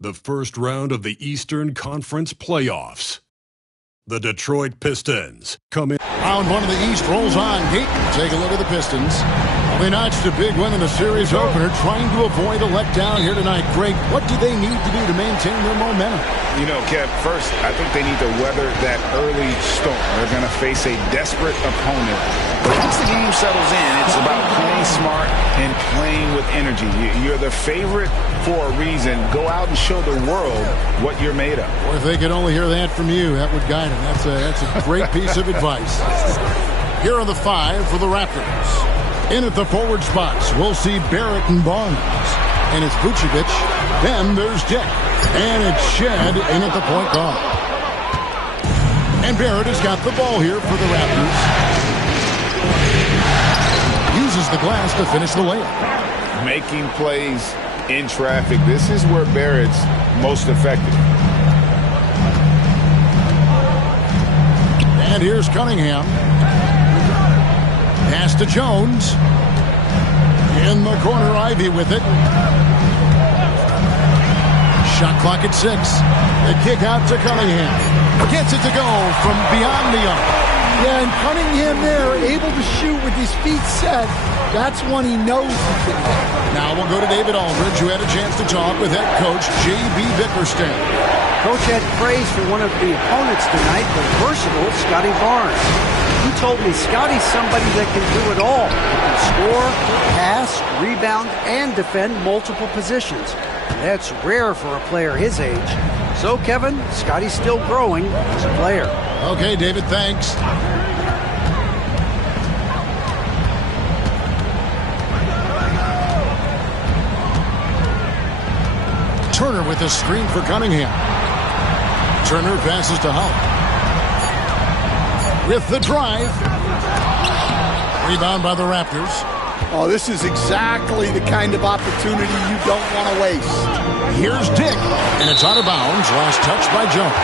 The first round of the Eastern Conference playoffs. The Detroit Pistons come in. Round one of the East rolls on. Take a look at the Pistons. Well, they notched a big win in the series opener, trying to avoid a letdown here tonight. Greg, what do they need to do to maintain their momentum? You know, Kev, first, I think they need to weather that early storm. They're going to face a desperate opponent. But once the game settles in, it's about playing smart and playing with energy. You're the favorite for a reason. Go out and show the world what you're made of. Or if they could only hear that from you, that would guide them. That's a great piece of advice. Here are the five for the Raptors. In at the forward spots, we'll see Barrett and Barnes. And it's Vucevic. Then there's Dick. And it's Shed in at the point guard. And Barrett has got the ball here for the Raptors. Uses the glass to finish the layup. Making plays in traffic. This is where Barrett's most effective. And here's Cunningham. Pass to Jones. In the corner, Ivy with it. Shot clock at 6. The kick out to Cunningham. Gets it to go from beyond the arc. Yeah, and Cunningham there, able to shoot with his feet set. That's one he knows he can hit. Now we'll go to David Aldridge, who had a chance to talk with head coach J.B. Bickerstaff. Coach had praise for one of the opponents tonight, the versatile Scotty Barnes. He told me Scotty's somebody that can do it all. He can score, pass, rebound, and defend multiple positions. That's rare for a player his age. So, Kevin, Scotty's still growing as a player. Okay, David, thanks. Turner with a screen for Cunningham. Turner passes to Howard. With the drive. Rebound by the Raptors. Oh, this is exactly the kind of opportunity you don't want to waste. Here's Dick, and it's out of bounds. Last touch by Jones.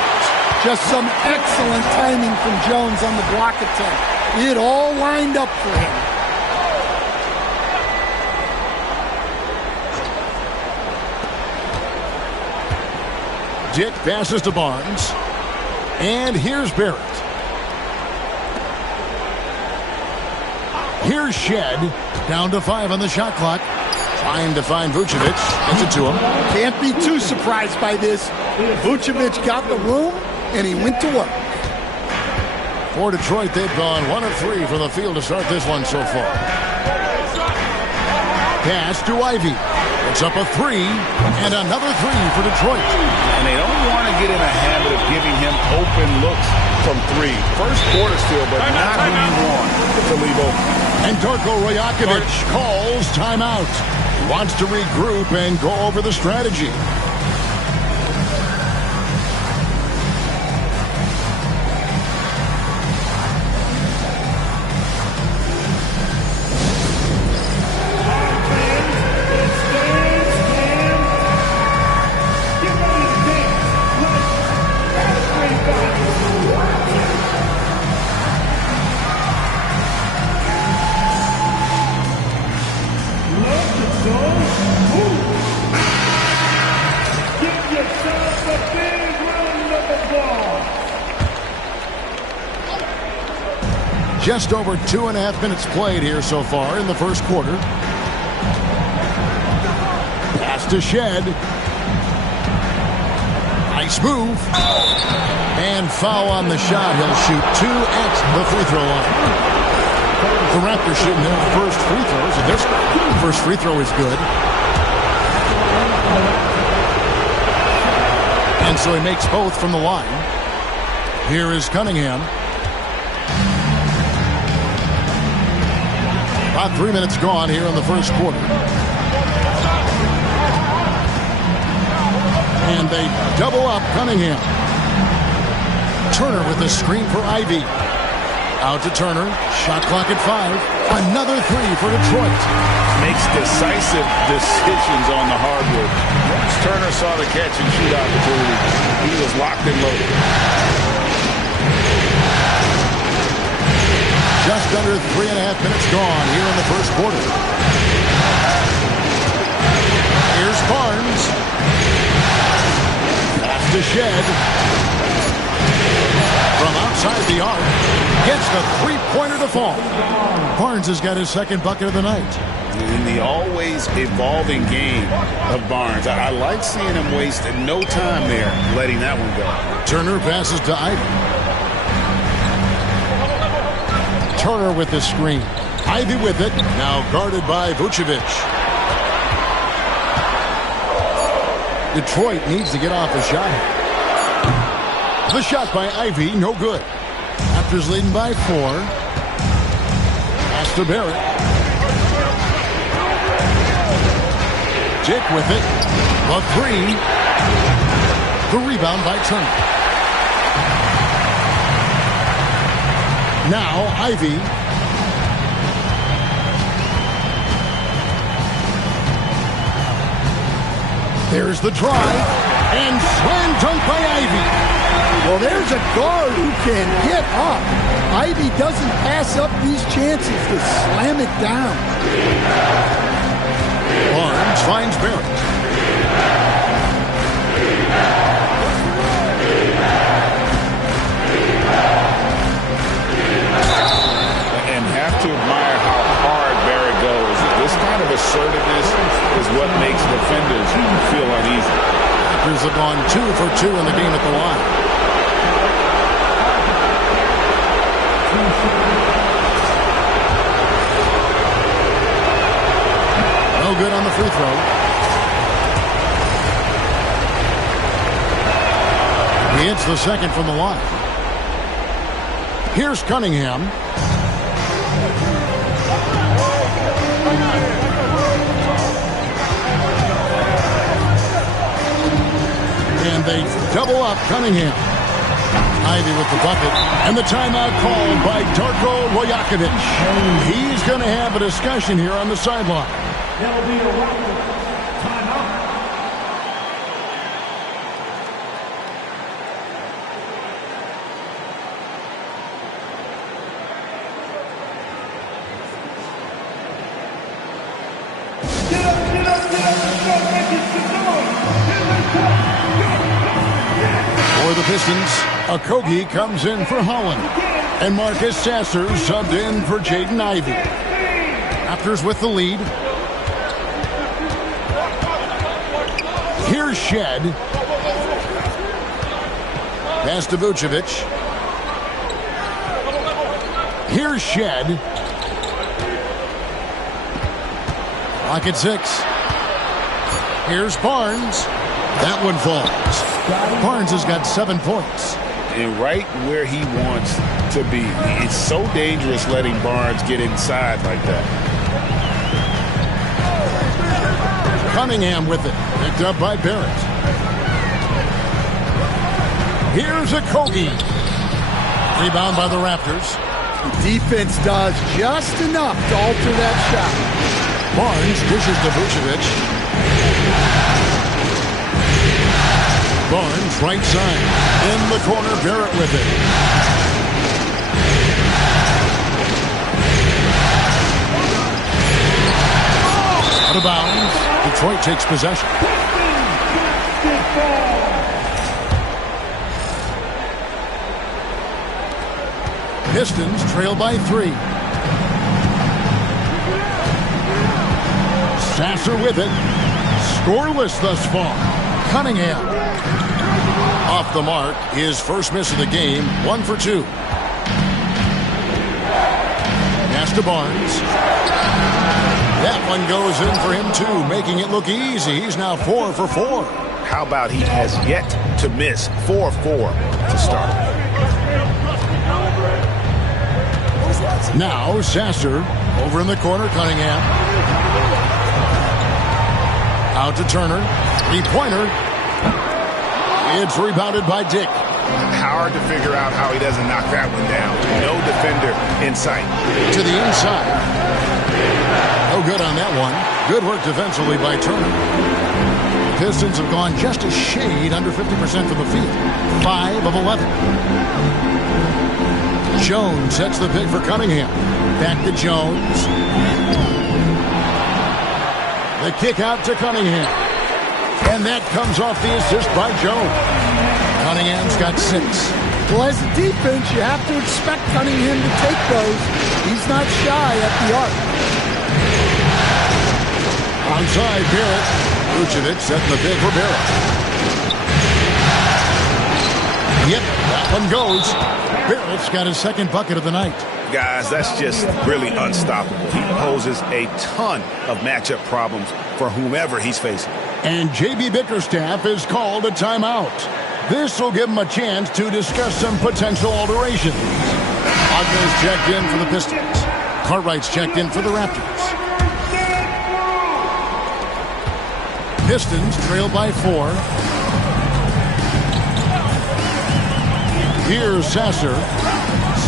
Just some excellent timing from Jones on the block attempt. It all lined up for him. Dick passes to Barnes. And here's Barrett. Here's Shed. Down to 5 on the shot clock. Trying to find Vucevic. Gets it to him. Can't be too surprised by this. Vucevic got the room, and he went to work. For Detroit, they've gone 1 of 3 from the field to start this one so far. Pass to Ivy. It's up a 3, and another 3 for Detroit. And they don't want to get in a habit of giving him open looks from 3. First quarter still, but not who you want to leave open. And Darko Rajakovic calls timeout. He wants to regroup and go over the strategy. Just over 2.5 minutes played here so far in the first quarter. Pass to Shed. Nice move. And foul on the shot. He'll shoot 2 at the free throw line. The Raptors shooting their first free throws. And their first free throw is good. And so he makes both from the line. Here is Cunningham. About 3 minutes gone here in the first quarter. And they double up Cunningham. Turner with a screen for Ivy. Out to Turner. Shot clock at 5. Another 3 for Detroit. Makes decisive decisions on the hardwood. Once Turner saw the catch and shoot opportunity, he was locked and loaded. Just under 3.5 minutes gone here in the first quarter. Here's Barnes. Shed. From outside the arc, gets the three-pointer to fall. Barnes has got his second bucket of the night. In the always evolving game of Barnes, I like seeing him waste no time there, letting that one go. Turner passes to Ivy. Turner with the screen. Ivy with it, now guarded by Vucevic. Detroit needs to get off a shot. The shot by Ivy, no good. Raptors leading by 4. Pass to Barrett. Dick with it. The 3. The rebound by Turner. Now Ivy. There's the drive. And slam dunk by Ivy. Well, there's a guard who can get up. Ivy doesn't pass up these chances to slam it down. Barnes finds Barrett. And have to admire how hard Barrett goes. This kind of assertiveness is what makes defenders feel uneasy. Raptors have gone 2 for 2 in the game at the line. No good on the free throw. He hits the second from the line. Here's Cunningham. And they double up Cunningham. Ivy with the bucket. And the timeout called by Darko Rajakovic. He's going to have a discussion here on the sideline. There'll be a Raptor timeout. Get up, get up, get up, let's go, make it some noise. For the Pistons, Okogie comes in for Holland. And Marcus Sasser subbed in for Jaden Ivey. Raptors with the lead. Here's Shed. Pass to Vucevic. Here's Shed. Clock at 6. Here's Barnes. That one falls. Barnes has got 7 points. And right where he wants to be. It's so dangerous letting Barnes get inside like that. Cunningham with it. Picked up by Barrett. Here's Okogie. Rebound by the Raptors. Defense does just enough to alter that shot. Barnes dishes to Vucevic. Barnes right side. In the corner, Barrett with it. Out of bounds. Detroit takes possession. Pistons trail by 3. Sasser with it. Scoreless thus far. Cunningham. Off the mark. His first miss of the game. 1 for 2. Pass to Barnes. That one goes in for him too, making it look easy. He's now 4 for 4. How about he has yet to miss 4 of 4 to start? Now Sasser over in the corner. Cunningham. Out to Turner. 3-pointer. It's rebounded by Dick. Hard to figure out how he doesn't knock that one down. No defender in sight. To the inside. No good on that one. Good work defensively by Turner. The Pistons have gone just a shade under 50% from the field. 5 of 11. Jones sets the pick for Cunningham. Back to Jones. The kick out to Cunningham. And that comes off the assist by Jones. Cunningham's got 6. Well, as a defense, you have to expect Cunningham to take those. He's not shy at the arc. Onside, Barrett. Vucevic setting the bid for Barrett. Yep, that one goes. Barrett's got his second bucket of the night. Guys, that's just really unstoppable. He poses a ton of matchup problems for whomever he's facing. And J.B. Bickerstaff has called a timeout. This will give him a chance to discuss some potential alterations. Wagner's checked in for the Pistons. Cartwright's checked in for the Raptors. Pistons trail by 4. Here's Sasser.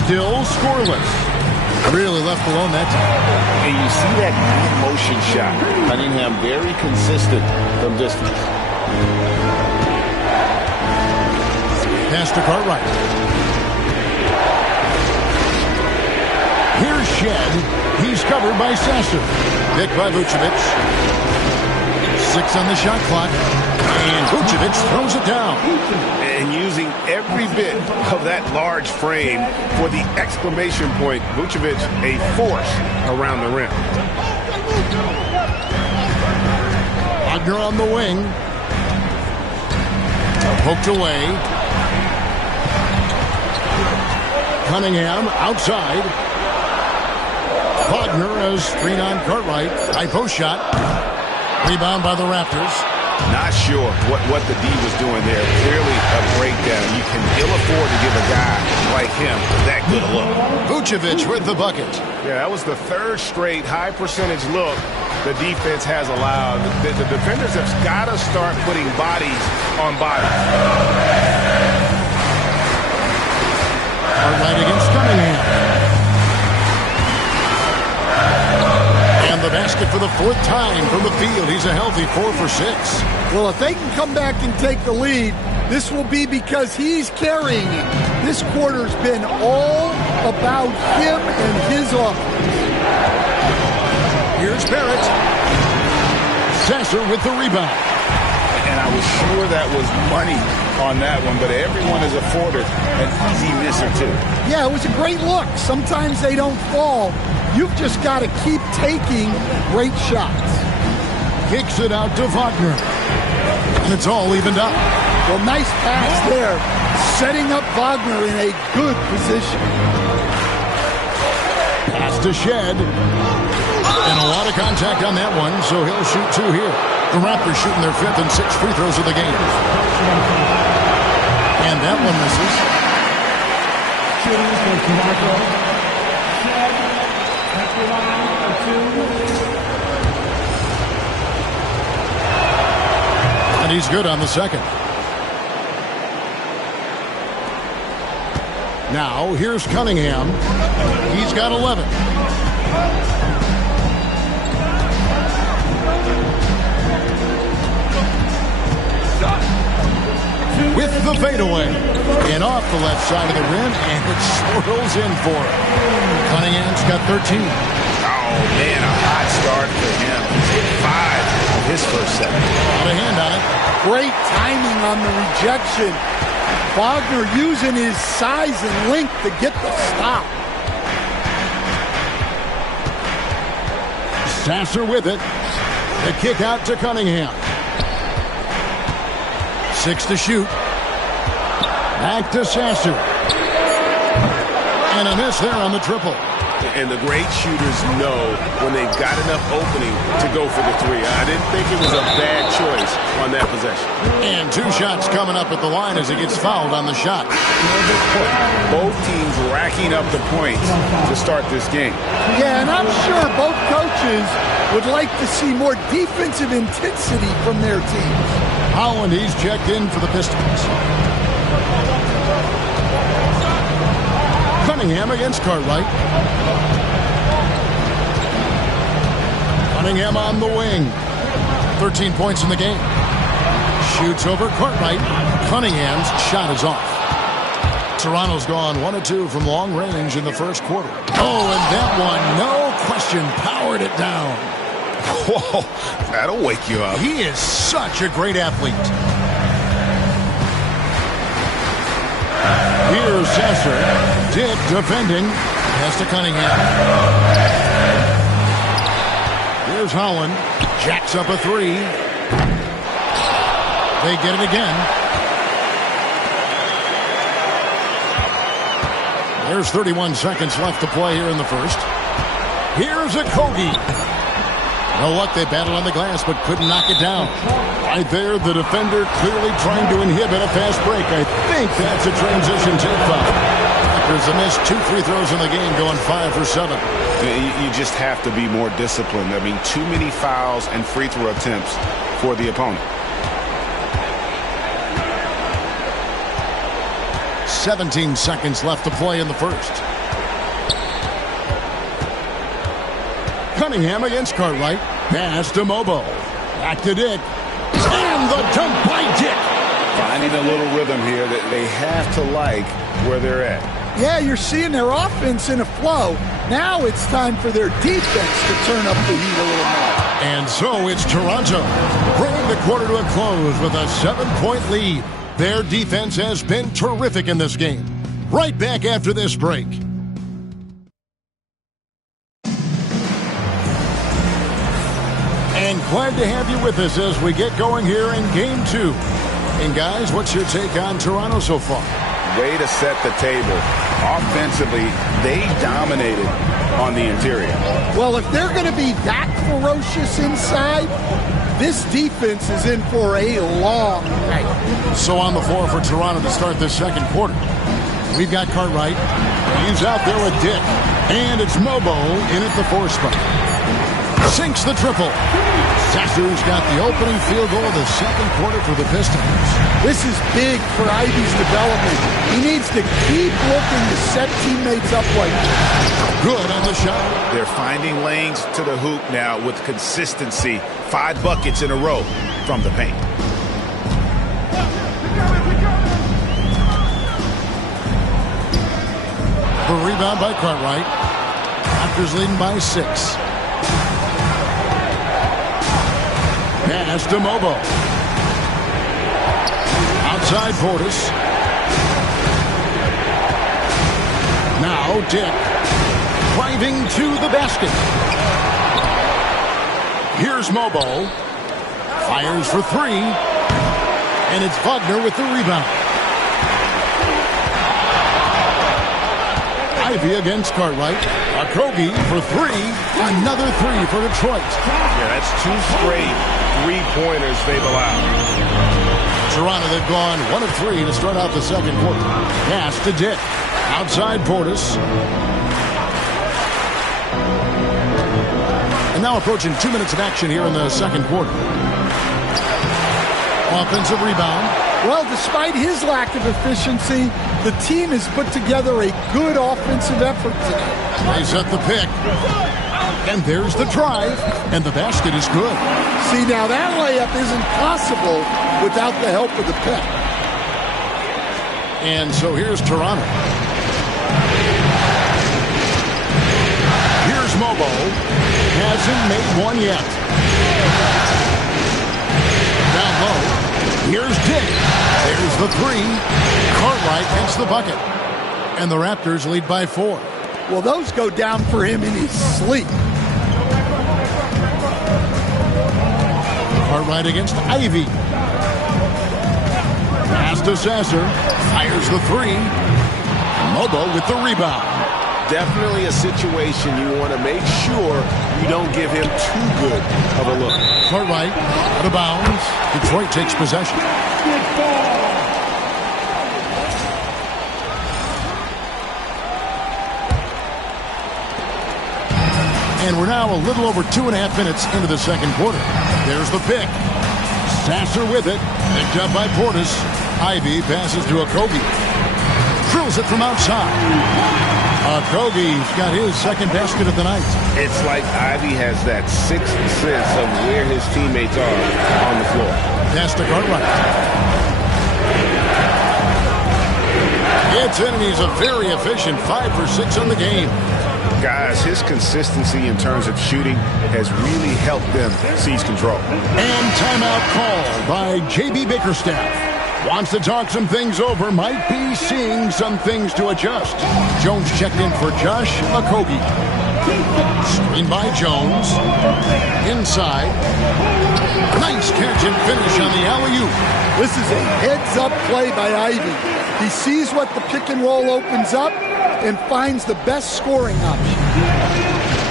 Still scoreless. Really left alone that time. And you see that motion shot. Cunningham very consistent from distance. Pass to Cartwright. Here's Shed. He's covered by Sasser. Picked by Vucevic. 6 on the shot clock. And Vucevic throws it down. And using every bit of that large frame for the exclamation point, Vucevic a force around the rim. Wagner on the wing. Poked away. Cunningham outside. Wagner has screen on Cartwright. High post shot. Rebound by the Raptors. Not sure what the D was doing there. Clearly a breakdown. You can ill afford to give a guy like him that good a look. Vucevic with the bucket. Yeah, that was the third straight high percentage look the defense has allowed. The defenders have got to start putting bodies on bodies. Cartwright against Cunningham. And the basket for the 4th time from the field. He's a healthy 4 for 6. Well, if they can come back and take the lead, this will be because he's carrying it. This quarter's been all about him and his offense. Here's Barrett. Sasser with the rebound. And I was sure that was money on that one, but everyone is afforded an easy misser too. Yeah, it was a great look. Sometimes they don't fall. You've just got to keep taking great shots. Kicks it out to Wagner. And it's all evened up. Well, nice pass there. Setting up Wagner in a good position. Pass to Shed. And a lot of contact on that one, so he'll shoot 2 here. The Raptors shooting their 5th and 6th free throws of the game. And that one misses. And he's good on the second. Now, here's Cunningham. He's got 11. With the fadeaway. And off the left side of the rim, and it swirls in for him. Cunningham's got 13. Oh, man, a hot start for him. He's hit 5 of his first 7. Got a hand on it. Great timing on the rejection. Wagner using his size and length to get the stop. Sasser with it. The kick out to Cunningham. 6 to shoot. Back to Sasser. And a miss there on the triple. And the great shooters know when they've got enough opening to go for the 3. I didn't think it was a bad choice on that possession. And 2 shots coming up at the line as he gets fouled on the shot. Both teams racking up the points to start this game. Yeah, and I'm sure both coaches would like to see more defensive intensity from their teams. Holland, he's checked in for the Pistons. Cunningham against Cartwright. Cunningham on the wing. 13 points in the game. Shoots over Cartwright. Cunningham's shot is off. Toronto's gone 1 of 2 from long range in the first quarter. Oh, and that one, no question, powered it down. Whoa, that'll wake you up. He is such a great athlete. Here's Sasser. Dick defending. Pass to Cunningham. Here's Holland. Jacks up a three. They get it again. There's 31 seconds left to play here in the first. Here's a Kogi. No luck, they battled on the glass, but couldn't knock it down. Right there, the defender clearly trying to inhibit a fast break. I think that's a transition take foul. There's a missed 2 free throws in the game, going 5 for 7. You just have to be more disciplined. I mean, too many fouls and free throw attempts for the opponent. 17 seconds left to play in the first. Cunningham against Cartwright. Pass to Mobo. Back to Dick. And the dunk by Dick. Finding a little rhythm here that they have to like where they're at. Yeah, you're seeing their offense in a flow. Now it's time for their defense to turn up the heat a little more. And so it's Toronto bringing the quarter to a close with a 7-point lead. Their defense has been terrific in this game. Right back after this break. And glad to have you with us as we get going here in Game 2. And guys, what's your take on Toronto so far? Way to set the table. Offensively, they dominated on the interior. Well, if they're going to be that ferocious inside, this defense is in for a long night. So on the floor for Toronto to start this second quarter. We've got Cartwright. He's out there with Dick. And it's Mobo in at the 4 spot. Sinks the triple. Sasser's got the opening field goal of the second quarter for the Pistons. This is big for Ivy's development. He needs to keep looking to set teammates up like that. Good on the shot. They're finding lanes to the hoop now with consistency. 5 buckets in a row from the paint. The rebound by Cartwright. Raptors leading by 6. Pass to Mobo. Outside Portis. Now Dick. Driving to the basket. Here's Mobo. Fires for 3. And it's Wagner with the rebound. Ivy against Cartwright. Okogie for 3. Another 3 for Detroit. Yeah, that's 2 straight 3-pointers they've allowed. Toronto, they've gone 1 of 3 to start out the second quarter. Pass to Dick. Outside Portis. And now approaching 2 minutes of action here in the second quarter. Offensive rebound. Well, despite his lack of efficiency, the team has put together a good offensive effort today. They set the pick. And there's the drive. And the basket is good. See, now that layup isn't possible without the help of the pick. And so here's Toronto. Here's Mobo. Hasn't made one yet. Down low. Here's Dick. There's the 3. Cartwright gets the bucket. And the Raptors lead by 4. Well, those go down for him in his sleep. Cartwright against Ivy. Pass to Sasser. Fires the 3. Mobo with the rebound. Definitely a situation you want to make sure you don't give him too good of a look. Cartwright out of bounds. Detroit takes possession. And we're now a little over 2.5 minutes into the second quarter. There's the pick. Sasser with it. Picked up by Portis. Ivy passes to Okogie. Drills it from outside. Okogie's got his second basket of the night. It's like Ivy has that sixth sense of where his teammates are on the floor. Pass to Cartwright. Gets in, and he's a very efficient 5 for 6 on the game. Guys, his consistency in terms of shooting has really helped them seize control. And timeout called by J.B. Bickerstaff. Wants to talk some things over. Might be seeing some things to adjust. Jones checked in for Josh Okogie. Screen by Jones. Inside. Nice catch and finish on the alley-oop. This is a heads-up play by Ivy. He sees what the pick and roll opens up and finds the best scoring option.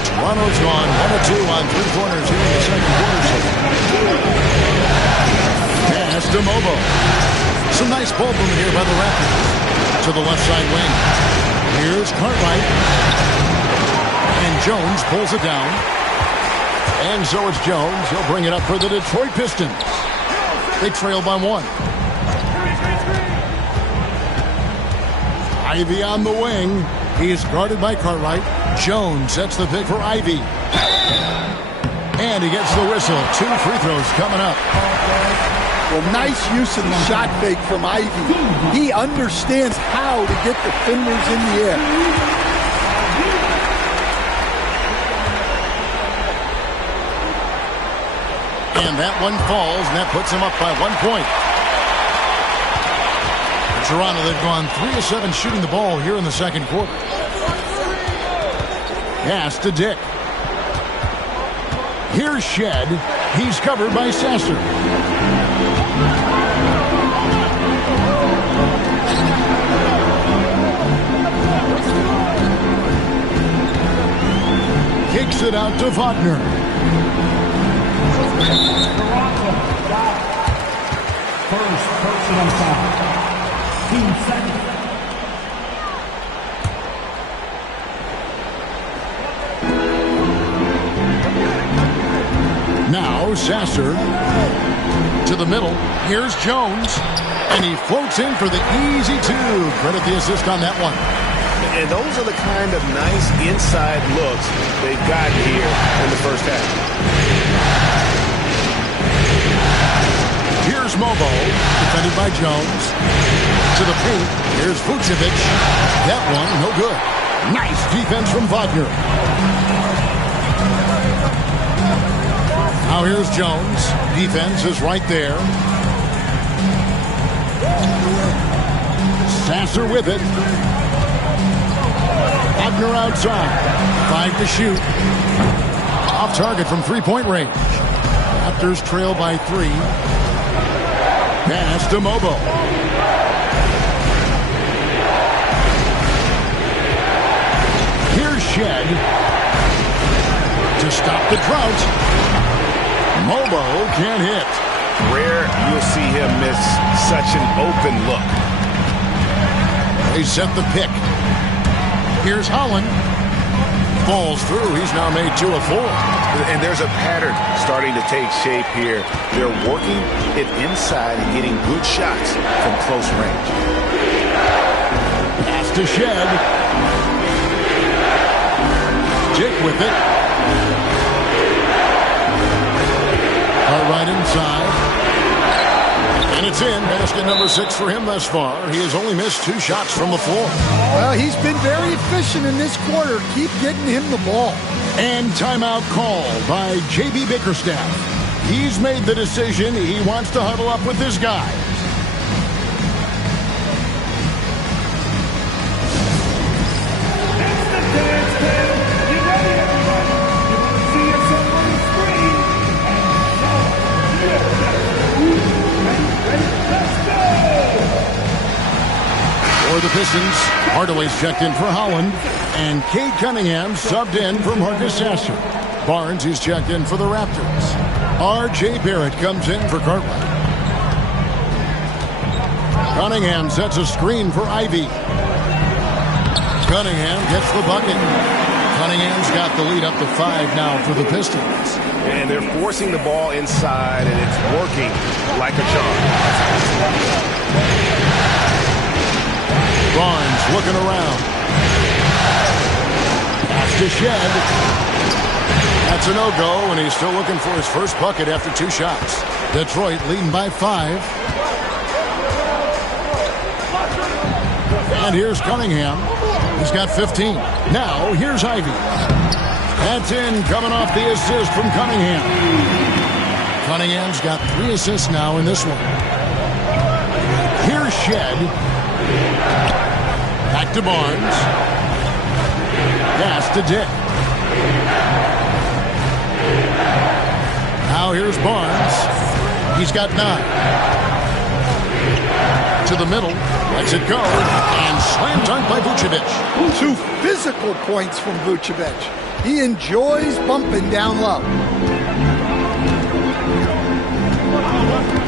Toronto's gone 1-2 on three corners here in the second quarter. Pass to Mobo. Some nice ball movement here by the Raptors. To the left side wing. Here's Cartwright. And Jones pulls it down. And so it's Jones. He'll bring it up for the Detroit Pistons. They trail by one. Ivy on the wing. He is guarded by Cartwright. Jones sets the pick for Ivy. And he gets the whistle. 2 free throws coming up. Well, nice use of the shot fake from Ivy. He understands how to get defenders in the air. And that one falls, and that puts him up by 1 point. Toronto, they've gone 3 of 7 shooting the ball here in the second quarter. Pass to Dick. Here's Shed. He's covered by Sasser. Kicks it out to Wagner. First personal foul. Team second. Now Sasser to the middle. Here's Jones. And he floats in for the easy 2. Credit the assist on that one. And those are the kind of nice inside looks they've gotten here in the first half. Here's Mobo, defended by Jones. To the paint, here's Vucevic. That one, no good. Nice defense from Wagner. Now here's Jones. Defense is right there. Sasser with it. Wagner outside. 5 to shoot. Off target from three-point range. Raptors trail by 3. Pass to Mobo. Here's Shed. To stop the drought. Mobo can't hit. Rare you'll see him miss such an open look. They set the pick. Here's Holland. Falls through. He's now made 2 of 4. And there's a pattern starting to take shape here. They're working it inside and getting good shots from close range. Pass to Shed. Dick with it. Right inside. And it's in. Basket number 6 for him thus far. He has only missed 2 shots from the floor. Well, he's been very efficient in this quarter. Keep getting him the ball. And timeout called by J.B. Bickerstaff. He's made the decision. He wants to huddle up with his guys. That's the dance, Ted. You ready, everybody? You want to see yourself on the screen? Let's go! For the Pistons, Hardaway's checked in for Holland. And Cade Cunningham subbed in for Marcus Sasser. Barnes is checked in for the Raptors. R.J. Barrett comes in for Cartwright. Cunningham sets a screen for Ivy. Cunningham gets the bucket. Cunningham's got the lead up to 5 now for the Pistons. And they're forcing the ball inside, and it's working like a charm. Barnes looking around. Pass to Shed. That's a no-go, and he's still looking for his first bucket after 2 shots. Detroit leading by 5. And here's Cunningham. He's got 15. Now, here's Ivy. That's in, coming off the assist from Cunningham. Cunningham's got 3 assists now in this one. Shed. Back to Barnes. Pass to Dick. Now here's Barnes. He's got 9. To the middle. Lets it go. And slam dunk by Vucevic. 2 physical points from Vucevic. He enjoys bumping down low.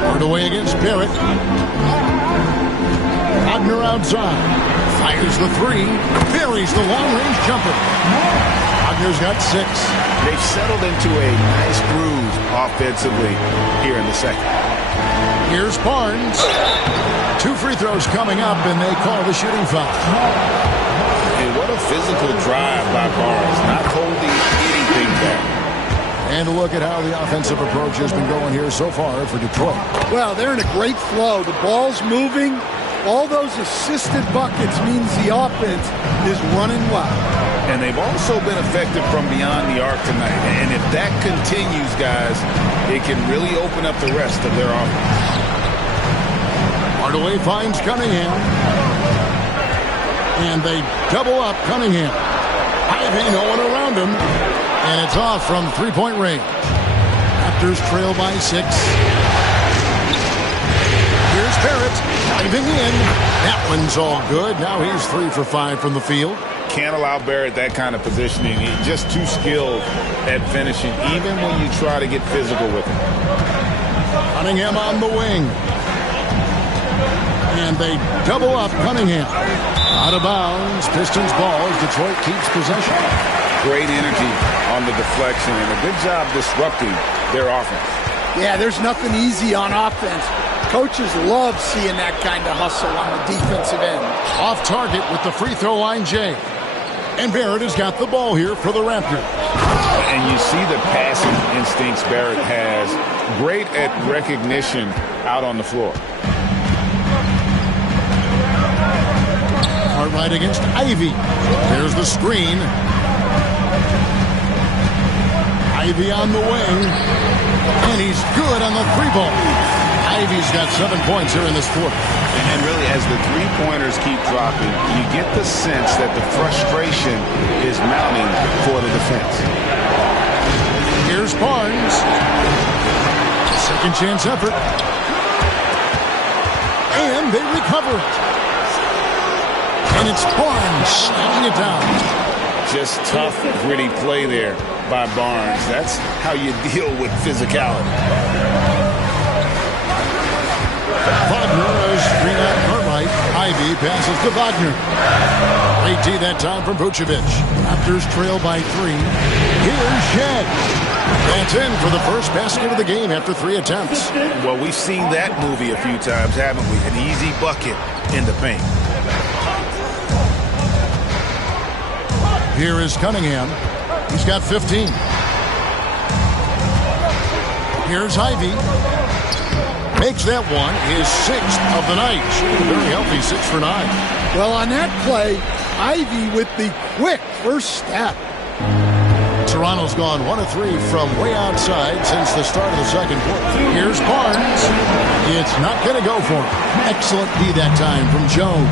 Hardaway against Barrett. Wagner outside. Fires the 3. Buries the long-range jumper. Wagner's got 6. They've settled into a nice groove offensively here in the second. Here's Barnes. 2 free throws coming up, and they call the shooting foul. And what a physical drive by Barnes, not holding anything back. And a look at how the offensive approach has been going here so far for Detroit. Well, they're in a great flow. The ball's moving. All those assisted buckets means the offense is running well. And they've also been effective from beyond the arc tonight. And if that continues, guys, it can really open up the rest of their offense. Hardaway finds Cunningham. And they double up Cunningham. Ivy, no one around him. And it's off from three-point range. Raptors trail by 6. Here's Barrett diving in. That one's all good. Now he's 3 for 5 from the field. Can't allow Barrett that kind of positioning. He's just too skilled at finishing, even when you try to get physical with him. Cunningham on the wing. And they double up Cunningham. Out of bounds. Pistons ball as Detroit keeps possession. Great energy on the deflection and a good job disrupting their offense. Yeah, there's nothing easy on offense. Coaches love seeing that kind of hustle on the defensive end. Off target with the free throw line, Jay. And Barrett has got the ball here for the Raptors. And you see the passing instincts Barrett has. Great at recognition out on the floor. Cartwright against Ivy. There's the screen. Ivy on the wing. And he's good on the 3-ball. Ivy's got 7 points here in this quarter. And really, as the 3-pointers keep dropping, you get the sense that the frustration is mounting for the defense. Here's Barnes. Second chance effort. And they recover it. And it's Barnes snapping it down. Just tough, gritty play there by Barnes. That's how you deal with physicality. Wagner is screen out Cartwright. Ivy passes to Wagner. Great D that time from Vucevic. Raptors trail by 3. Here's Shed. That's in for the first basket of the game after 3 attempts. Well, we've seen that movie a few times, haven't we? An easy bucket in the paint. Here is Cunningham. He's got 15. Here's Ivy. Makes that one his 6th of the night. Shooting a very healthy 6 for 9. Well, on that play, Ivy with the quick first step. Toronto's gone 1 of 3 from way outside since the start of the second quarter. Here's Barnes. It's not going to go for him. Excellent D that time from Jones.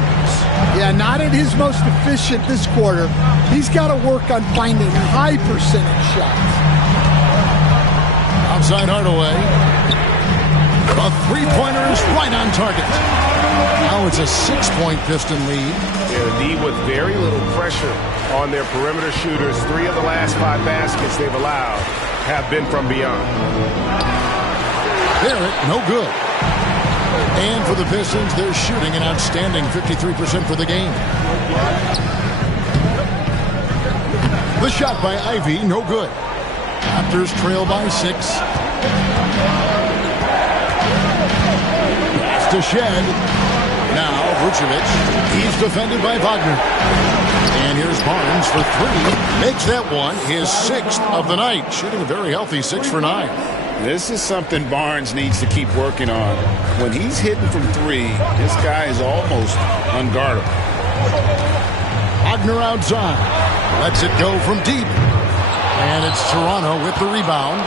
Yeah, not at his most efficient this quarter. He's got to work on finding high percentage shots. Outside Hardaway. The 3-pointer is right on target. Now it's a 6-point Piston lead. They're a D with very little pressure on their perimeter shooters. 3 of the last 5 baskets they've allowed have been from beyond. Barrett, no good. And for the Pistons, they're shooting an outstanding 53% for the game. The shot by Ivy, no good. Raptors trail by 6. Pass to Shed. Now Vucevic. He's defended by Wagner. And here's Barnes for 3. Makes that one his 6th of the night. Shooting a very healthy 6 for 9. This is something Barnes needs to keep working on. When he's hitting from 3, this guy is almost unguardable. Wagner outside. Lets it go from deep. And it's Toronto with the rebound.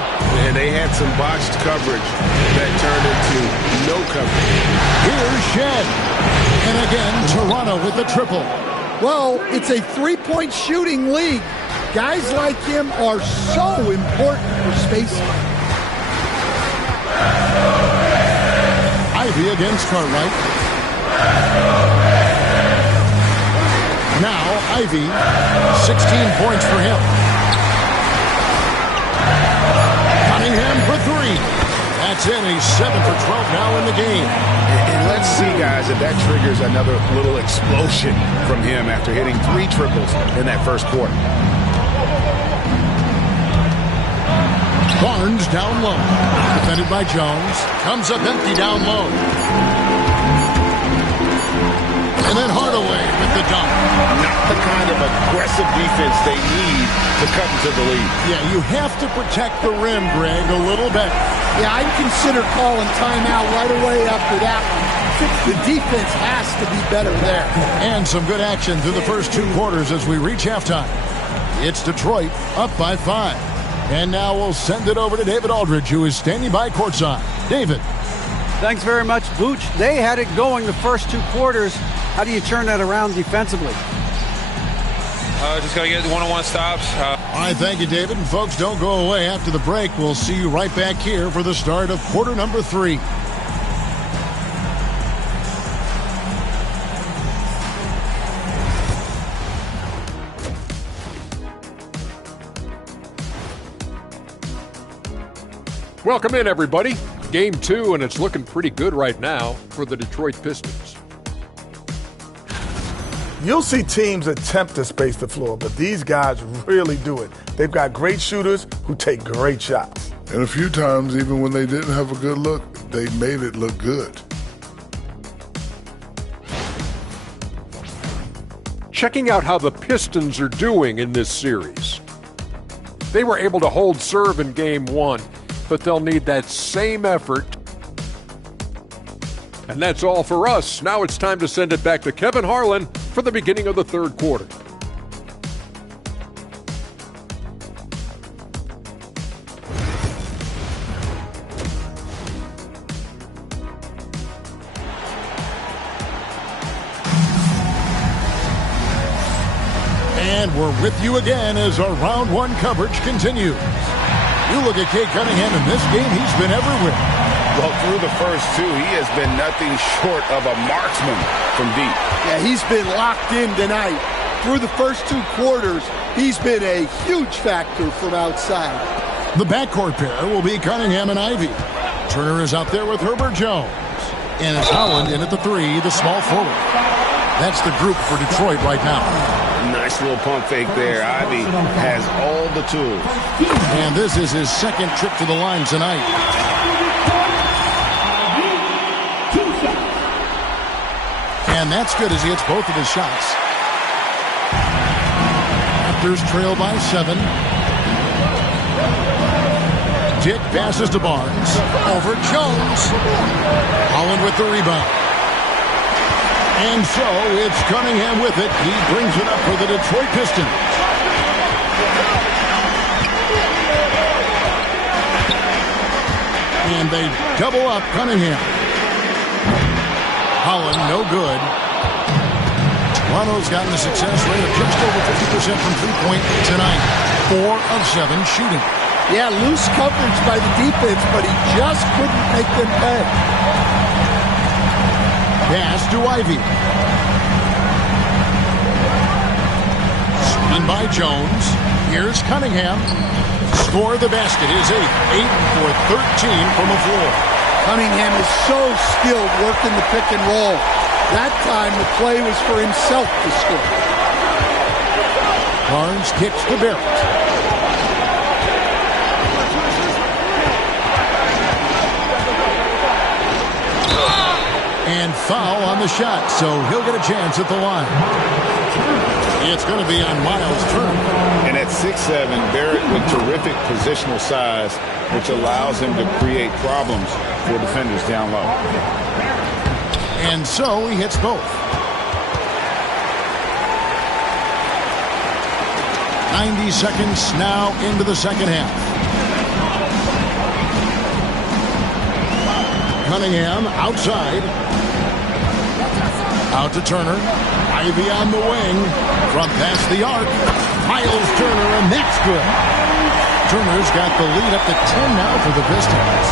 And they had some botched coverage that turned into no coverage. Here's Shed. And again, Toronto with the triple. Well, it's a three-point shooting league. Guys like him are so important for spacing. Ivy against Cartwright. Now Ivy, 16 points for him. Cunningham for three. That's in. He's 7 for 12 now in the game. And let's see, guys, if that triggers another little explosion from him after hitting 3 triples in that first quarter. Barnes down low. Defended by Jones. Comes up empty down low. And then Hardaway with the dunk. Not the kind of aggressive defense they need to cut into the lead. Yeah, you have to protect the rim, Greg, a little bit. Yeah, I'd consider calling timeout right away after that one. The defense has to be better there. And some good action through the first 2 quarters as we reach halftime. It's Detroit up by 5. And now we'll send it over to David Aldridge, who is standing by courtside. David. Thanks very much, Booch. They had it going the first 2 quarters. How do you turn that around defensively? Just got to get one-on-one stops. All right, thank you, David. And folks, don't go away. After the break, we'll see you right back here for the start of quarter number 3. Welcome in, everybody. Game 2, and it's looking pretty good right now for the Detroit Pistons. You'll see teams attempt to space the floor, but these guys really do it. They've got great shooters who take great shots. And a few times, even when they didn't have a good look, they made it look good. Checking out how the Pistons are doing in this series. They were able to hold serve in Game 1, but they'll need that same effort. And that's all for us. Now it's time to send it back to Kevin Harlan for the beginning of the third quarter. And we're with you again as our round 1 coverage continues. You look at Cade Cunningham in this game, he's been everywhere. Well, through the first 2, he has been nothing short of a marksman from deep. Yeah, he's been locked in tonight. Through the first 2 quarters, he's been a huge factor from outside. The backcourt pair will be Cunningham and Ivy. Turner is out there with Herbert Jones. And it's Holland in at the 3, the small forward. That's the group for Detroit right now. Nice little pump fake there. Ivy has all the tools. And this is his second trip to the line tonight. And that's good as he hits both of his shots. Raptors trail by 7. Dick passes to Barnes. Over Jones. Holland with the rebound. And so it's Cunningham with it. He brings it up for the Detroit Pistons. And they double up Cunningham. Holland, no good. Toronto's gotten a success rate of just over 50% from three-point tonight. 4 of 7 shooting. Yeah, loose coverage by the defense, but he just couldn't make them pay. Pass to Ivy. Screen by Jones. Here's Cunningham. Score the basket. His 8 for 13 from the floor. Cunningham is so skilled working the pick and roll. That time the play was for himself to score. Barnes kicks to Barrett. And foul on the shot, so he'll get a chance at the line. It's going to be on Miles' turn. And at 6'7", Barrett with terrific positional size, which allows him to create problems for defenders down low. And so he hits both. 90 seconds now into the second half. Cunningham outside. Out to Turner. Ivy on the wing. Front past the arc. Miles Turner, and that's good. Turner's got the lead up to 10 now for the Pistons.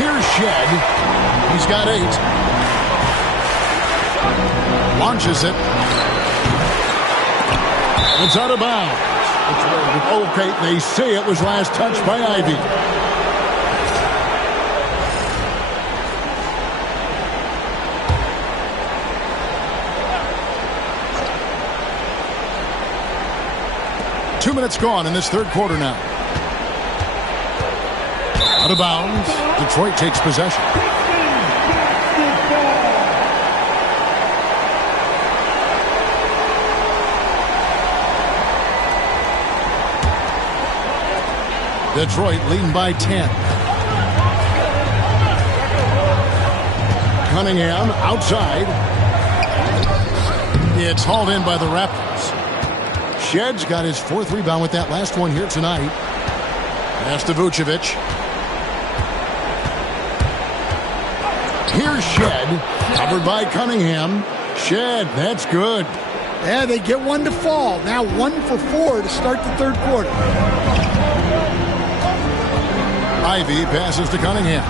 Here's Shed. He's got 8. Launches it. It's out of bounds. Okay, they say it was last touched by Ivy. Two minutes gone in this third quarter now. Out of bounds. Detroit takes possession. Detroit leading by 10. Cunningham outside. It's hauled in by the Raptors. Shed's got his 4th rebound with that last one here tonight. Pass to Vucevic. Here's Shed. Covered by Cunningham. Shed, that's good. Yeah, they get one to fall. Now 1 for 4 to start the third quarter. Ivy passes to Cunningham.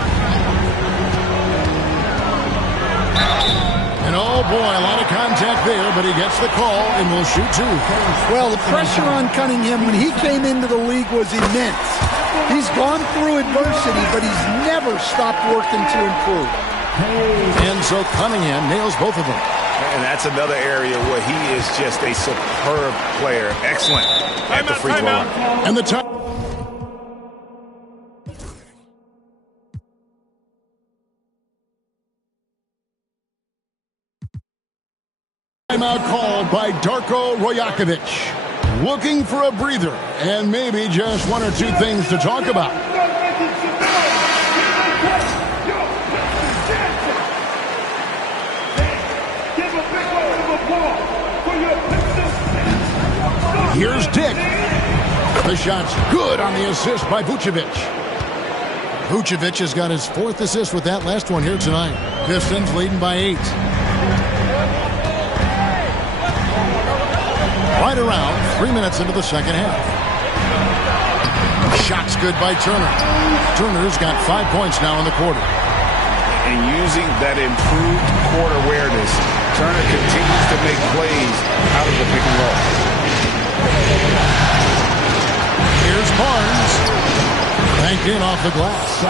And oh boy, a lot of contact there, but he gets the call and will shoot 2. Well, the pressure on Cunningham when he came into the league was immense. He's gone through adversity, but he's never stopped working to improve. And so Cunningham nails both of them. And that's another area where he is just a superb player. Excellent at the free throw line. And the time. Timeout called by Darko Rajakovic. Looking for a breather and maybe just 1 or 2 things to talk about. Here's Dick. The shot's good on the assist by Vucevic. Vucevic has got his 4th assist with that last one here tonight. Pistons leading by 8. Right around 3 minutes into the second half. Shot's good by Turner. Turner's got 5 points now in the quarter. And using that improved court awareness, Turner continues to make plays out of the pick and roll. Here's Barnes. Banked in off the glass.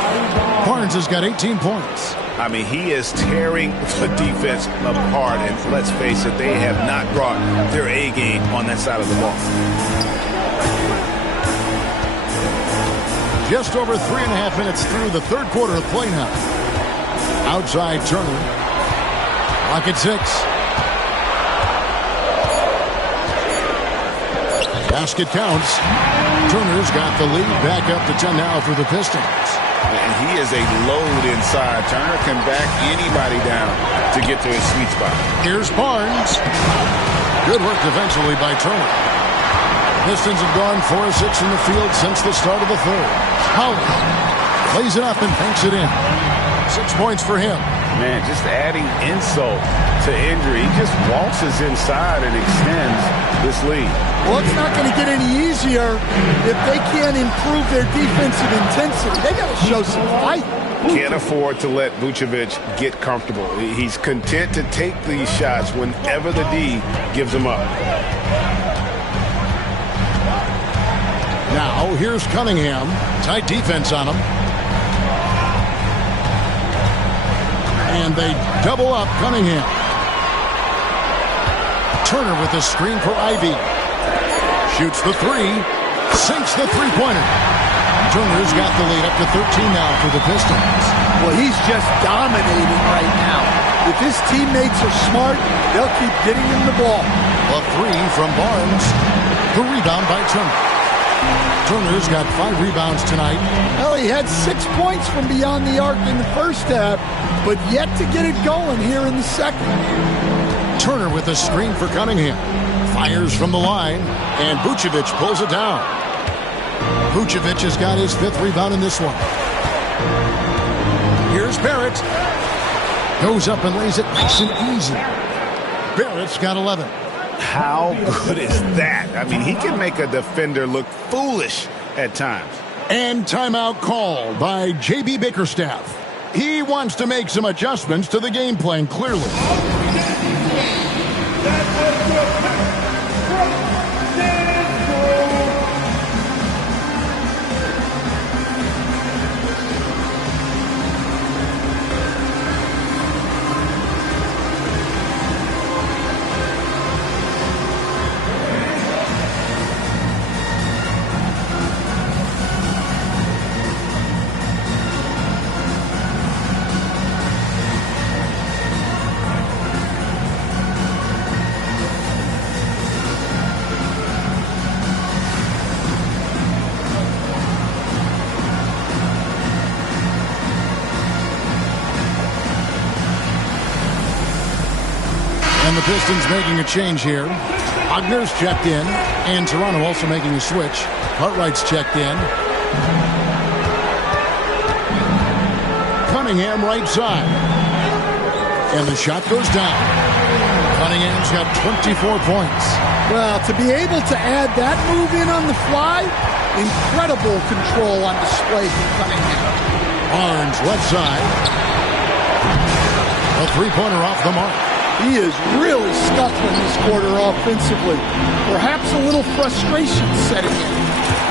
Barnes has got 18 points. I mean, he is tearing the defense apart, and let's face it, they have not brought their A game on that side of the ball. Just over 3.5 minutes through the third quarter of play now. Outside Turner. Clock at 6. Basket counts. Turner's got the lead back up to 10 now for the Pistons. And he is a load inside. Turner can back anybody down to get to his sweet spot. Here's Barnes. Good work defensively by Turner. Pistons have gone 4 of 6 in the field since the start of the third. Howard plays it up and banks it in. 6 points for him. Man, just adding insult to injury. He just waltzes inside and extends this lead. Well, it's not going to get any easier if they can't improve their defensive intensity. They got to show some fight. Can't afford to let Vucevic get comfortable. He's content to take these shots whenever the D gives them up. Now, here's Cunningham. Tight defense on him. And they double up Cunningham. Turner with a screen for Ivy. Shoots the 3. Sinks the three-pointer. Turner's got the lead up to 13 now for the Pistons. Well, he's just dominating right now. If his teammates are smart, they'll keep getting him the ball. A 3 from Barnes. The rebound by Turner. Turner's got 5 rebounds tonight. Well, he had 6 points from beyond the arc in the first half, but yet to get it going here in the second. Turner with a screen for Cunningham. Fires from the line, and Vucevic pulls it down. Vucevic has got his 5th rebound in this one. Here's Barrett. Goes up and lays it nice and easy. Barrett's got 11. How good is that? I mean, he can make a defender look foolish at times. And timeout called by J.B. Bickerstaff. He wants to make some adjustments to the game plan, clearly. And the Pistons making a change here. Wagner's checked in, and Toronto also making a switch. Cartwright's checked in. Cunningham right side. And the shot goes down. Cunningham's got 24 points. Well, to be able to add that move in on the fly, incredible control on display from Cunningham. Barnes left side. A three-pointer off the mark. He is really scuffling this quarter offensively. Perhaps a little frustration setting in.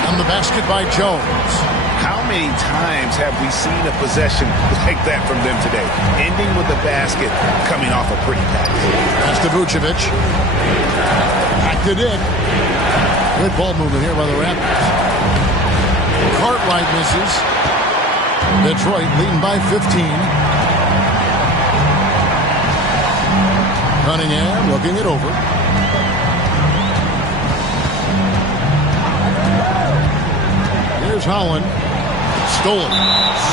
And the basket by Jones. How many times have we seen a possession like that from them today? Ending with the basket, coming off a pretty pass. Pass to Vucevic. Back to Dick. Good ball movement here by the Raptors. Cartwright misses. Detroit leading by 15. Cunningham looking it over. Here's Holland.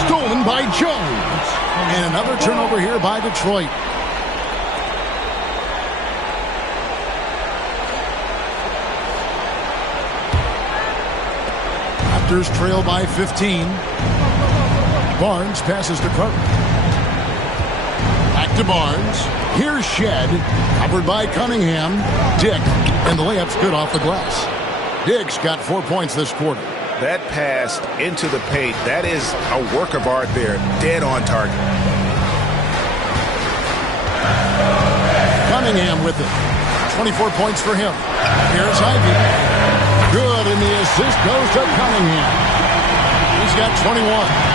Stolen by Jones. And another turnover here by Detroit. Raptors trail by 15. Barnes passes to Cartwright. Back to Barnes. Here's Shed, covered by Cunningham. Dick, and the layup's good off the glass. Dick's got 4 points this quarter. That pass into the paint, that is a work of art there. Dead on target. Cunningham with it. 24 points for him. Here's Ivy. Good, and the assist goes to Cunningham. He's got 21.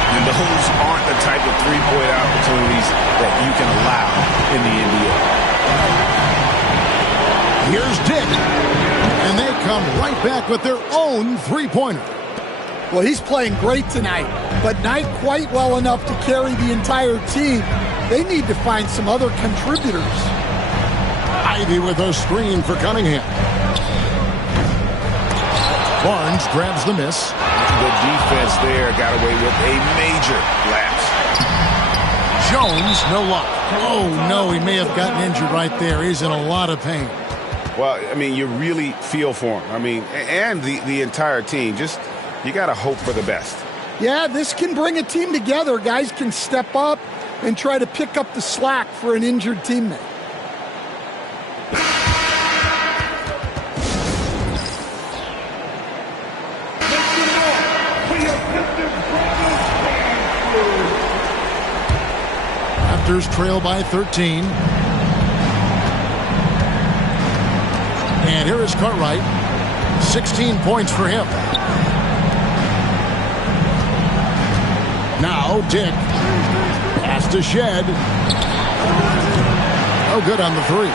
And those aren't the type of three-point opportunities that you can allow in the NBA. Here's Dick. And they come right back with their own three-pointer. Well, he's playing great tonight, but not quite well enough to carry the entire team. They need to find some other contributors. Ivy with a screen for Cunningham. Barnes grabs the miss. The defense there got away with a major lapse. Jones, no luck. Oh, no, he may have gotten injured right there. He's in a lot of pain. Well, I mean, you really feel for him. I mean, and the entire team. Just, you got to hope for the best. Yeah, this can bring a team together. Guys can step up and try to pick up the slack for an injured teammate. Raptors trail by 13. And here is Cartwright. 16 points for him. Now Dick. Pass to Shed. Oh, good on the three.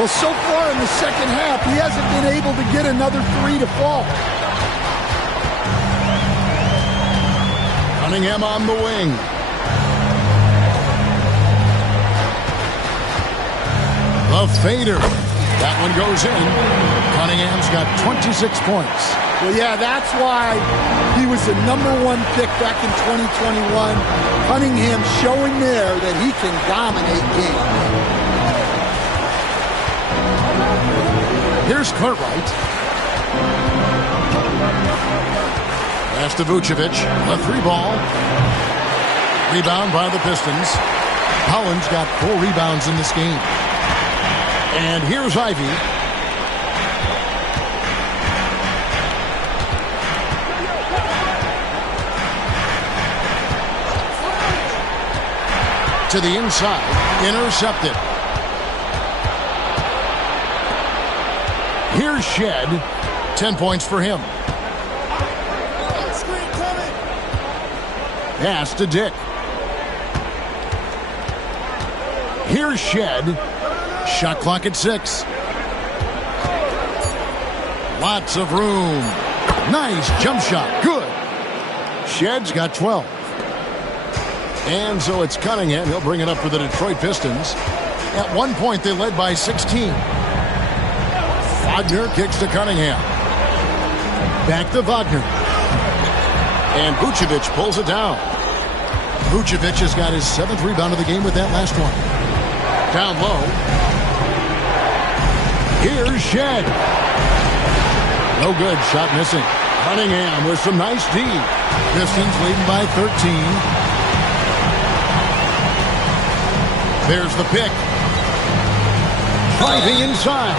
Well, so far in the second half, he hasn't been able to get another three to fall. Cunningham on the wing. The fader. That one goes in. Cunningham's got 26 points. Well, yeah, that's why he was the #1 pick back in 2021. Cunningham showing there that he can dominate games. Here's Cartwright. Pass to Vucevic. A 3-ball. Rebound by the Pistons. Collins got 4 rebounds in this game. And here's Ivy. To the inside. Intercepted. Here's Shed. 10 points for him. Pass to Dick. Here's Shed. Shot clock at 6. Lots of room. Nice jump shot. Good. Shed's got 12. And so it's Cunningham. He'll bring it up for the Detroit Pistons. At one point, they led by 16. Wagner kicks to Cunningham. Back to Wagner. And Vucevic pulls it down. Vucevic has got his 7th rebound of the game with that last one. Down low. Here's Shed. No good. Shot missing. Cunningham with some nice D. Pistons leading by 13. There's the pick. Driving inside.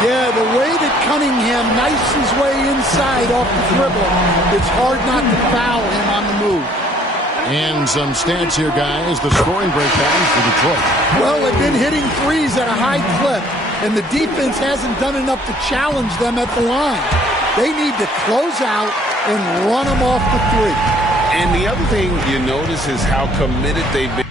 Yeah, the way that Cunningham knifes his way inside off the dribble, it's hard not to foul him on the move. And some stats here, guys. The scoring breakdowns for Detroit. Well, they've been hitting threes at a high clip, and the defense hasn't done enough to challenge them at the line. They need to close out and run them off the three. And the other thing you notice is how committed they've been.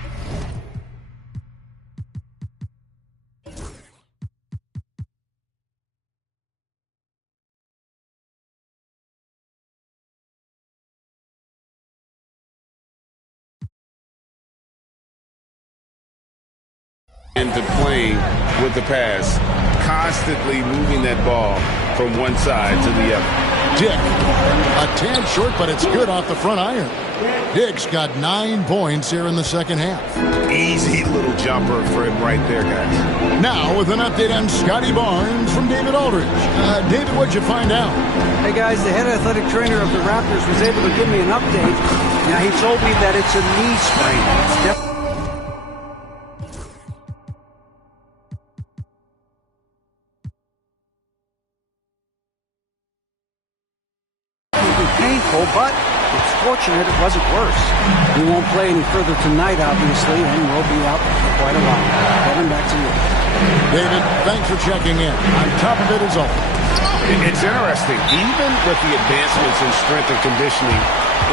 Into playing with the pass, constantly moving that ball from one side to the other. Dick, a tad short, but it's good off the front iron. Dick's got 9 points here in the second half. Easy little jumper for him right there, guys. Now with an update on Scotty Barnes from David Aldridge. David, what'd you find out? Hey, guys, the head athletic trainer of the Raptors was able to give me an update. Now, he told me that it's a knee sprain. It's definitely painful, but it's fortunate it wasn't worse. He won't play any further tonight, obviously, and will be out for quite a while. Kevin, back to you. David, thanks for checking in. On top of it as always. It's interesting. Even with the advancements in strength and conditioning,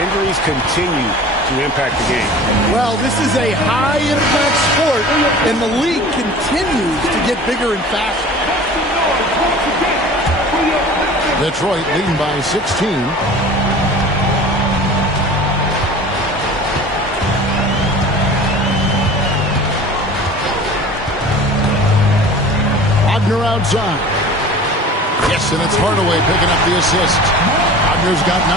injuries continue to impact the game. Well, this is a high-impact sport, and the league continues to get bigger and faster. Detroit leading by 16. Wagner outside. Yes, and it's Hardaway picking up the assist. Wagner's got 9.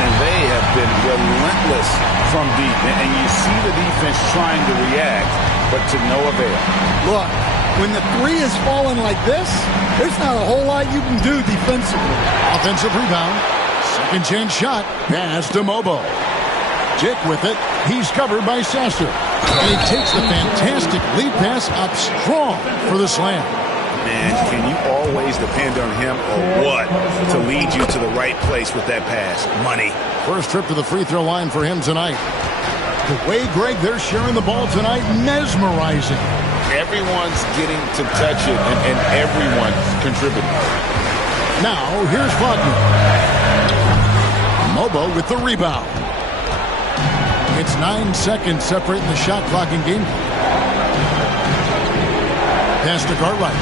And they have been relentless from deep. And you see the defense trying to react, but to no avail. Look, when the three is falling like this, there's not a whole lot you can do defensively. Offensive rebound. Second chance shot. Pass to Mobo. Dick with it. He's covered by Sasser. And he takes the fantastic lead pass up strong for the slam. Man, can you always depend on him or what to lead you to the right place with that pass? Money. First trip to the free throw line for him tonight. The way, Greg, they're sharing the ball tonight, mesmerizing. Everyone's getting to touch it, and everyone contributing. Now, here's Wagner. Mobo with the rebound. It's 9 seconds separating the shot clock and game. Pass to Cartwright.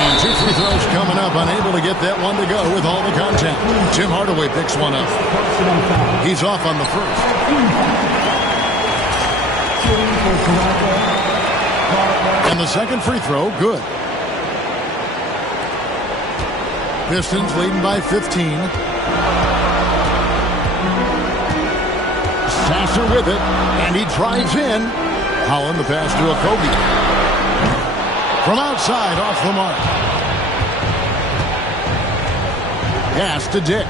And 2 free throws coming up. Unable to get that one to go with all the contact. Tim Hardaway picks one up. He's off on the first. And the second free throw, good. Pistons leading by 15. Sasser with it, and he drives in. Holland the pass to Okogie. From outside, off the mark. Pass to Dick.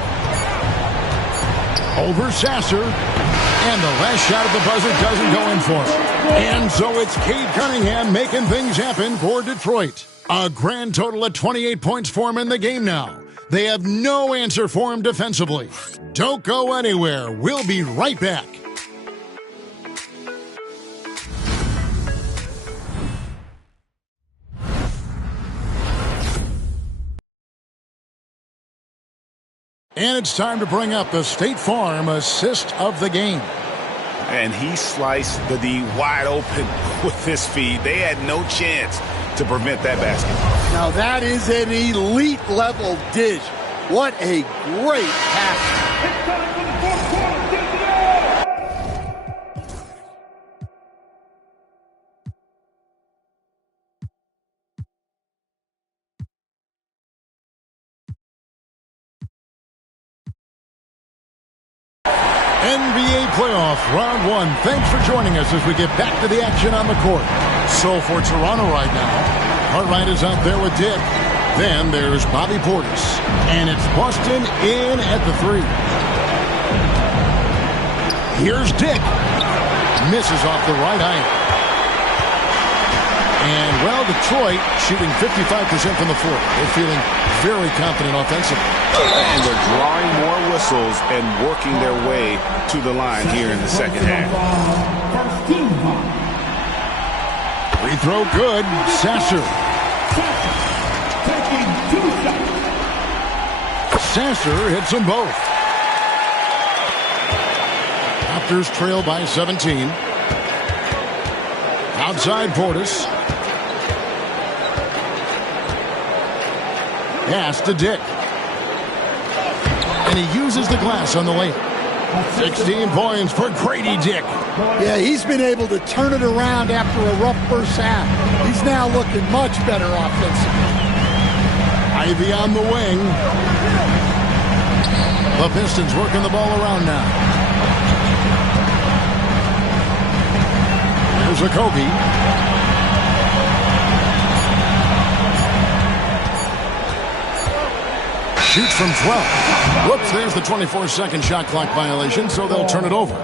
Over Sasser. And the last shot at the buzzer doesn't go in for him. And so it's Cade Cunningham making things happen for Detroit. A grand total of 28 points for him in the game now. They have no answer for him defensively. Don't go anywhere. We'll be right back. And it's time to bring up the State Farm assist of the game. And he sliced the D wide open with his feed. They had no chance to prevent that basket. Now that is an elite level dish. What a great pass. NBA playoff round one. Thanks for joining us as we get back to the action on the court. So for Toronto right now, Cartwright is out there with Dick. Then there's Bobby Portis. And it's Boston in at the three. Here's Dick. Misses off the right eye. And, well, Detroit shooting 55% from the floor. They're feeling very confident offensively. And they're drawing more whistles and working their way to the line here in the second half. Free throw good. Sasser. Sasser hits them both. Raptors trail by 17. Outside Portis. Pass to Dick. And he uses the glass on the layup. 16 points for Grady Dick. Yeah, he's been able to turn it around after a rough first half. He's now looking much better offensively. Ivy on the wing. The Pistons working the ball around now. Here's a Kobe. Shoots from 12. Whoops, there's the 24-second shot clock violation, so they'll turn it over.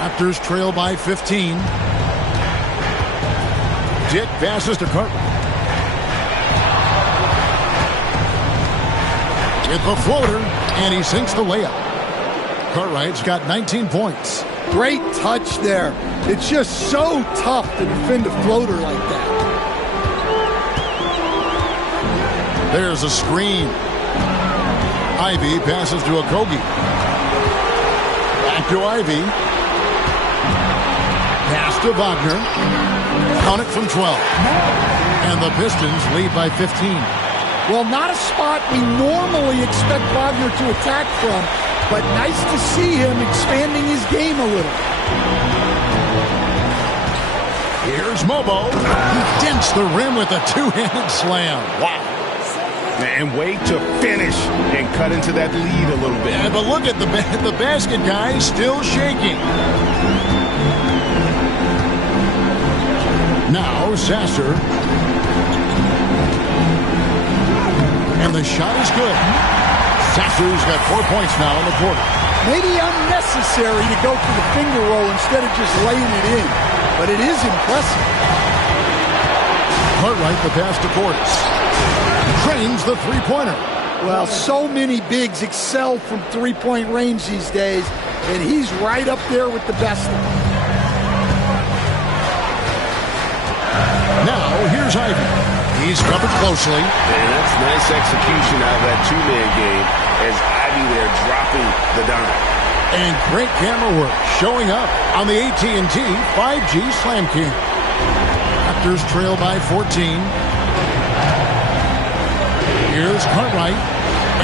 Raptors trail by 15. Dick passes to Cartwright. With the floater, and he sinks the layup. Cartwright's got 19 points. Great touch there. It's just so tough to defend a floater like that. There's a screen. Ivy passes to Okogie. Back to Ivy. Pass to Wagner. Count it from 12. And the Pistons lead by 15. Well, not a spot we normally expect Wagner to attack from, but nice to see him expanding his game a little. Here's Mobo. He dents the rim with a two-handed slam. Wow. And wait to finish and cut into that lead a little bit. Yeah, but look at the basket guy still shaking. Now Sasser. And the shot is good. Sasser's got 4 points now on the quarter. Maybe unnecessary to go for the finger roll instead of just laying it in. But it is impressive. Cartwright the pass to Portis. Trains the three-pointer. Well, so many bigs excel from three-point range these days, and he's right up there with the best of them. Now, here's Ivy. He's covered closely. And that's nice execution out of that two-man game as Ivy there dropping the dime. And great camera work showing up on the AT&T 5G Slam Cam. Raptors trail by 14. Here's Cartwright.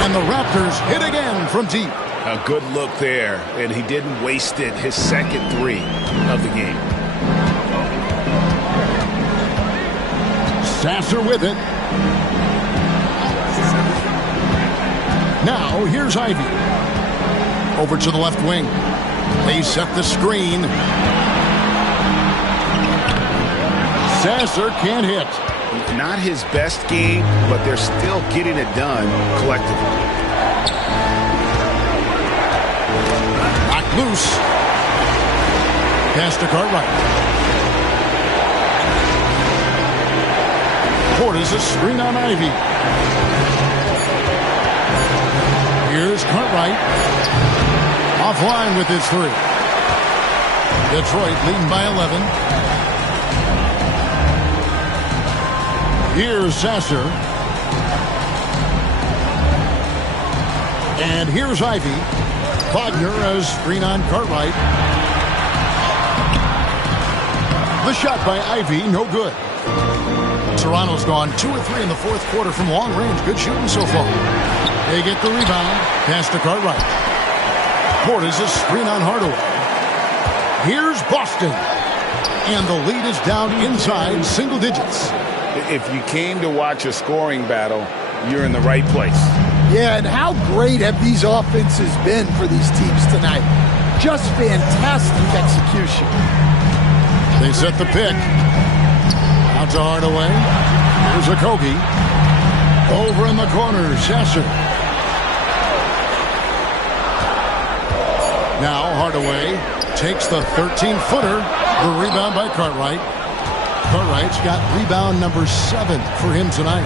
And the Raptors hit again from deep. A good look there, and he didn't waste it. His second three of the game. Sasser with it. Now, here's Ivy. Over to the left wing. They set the screen. Sasser can't hit. Not his best game, but they're still getting it done collectively. Knocked loose. Pass to Cartwright. Portis a screen on Ivy. Here's Cartwright. Offline with his 3. Detroit leading by 11. Here's Sasser. And here's Ivy. Wagner as screen on Cartwright. The shot by Ivy, no good. Toronto's gone 2 of 3 in the fourth quarter from long range. Good shooting so far. They get the rebound. Pass to Cartwright. Portis a screen on Hardaway. Here's Boston. And the lead is down inside single digits. If you came to watch a scoring battle, you're in the right place. Yeah, and how great have these offenses been for these teams tonight? Just fantastic execution. They set the pick. Out to Hardaway. Here's Okogie. Over in the corner, Sasser. Now Hardaway takes the 13-footer. The rebound by Cartwright. Cartwright's got rebound number 7 for him tonight.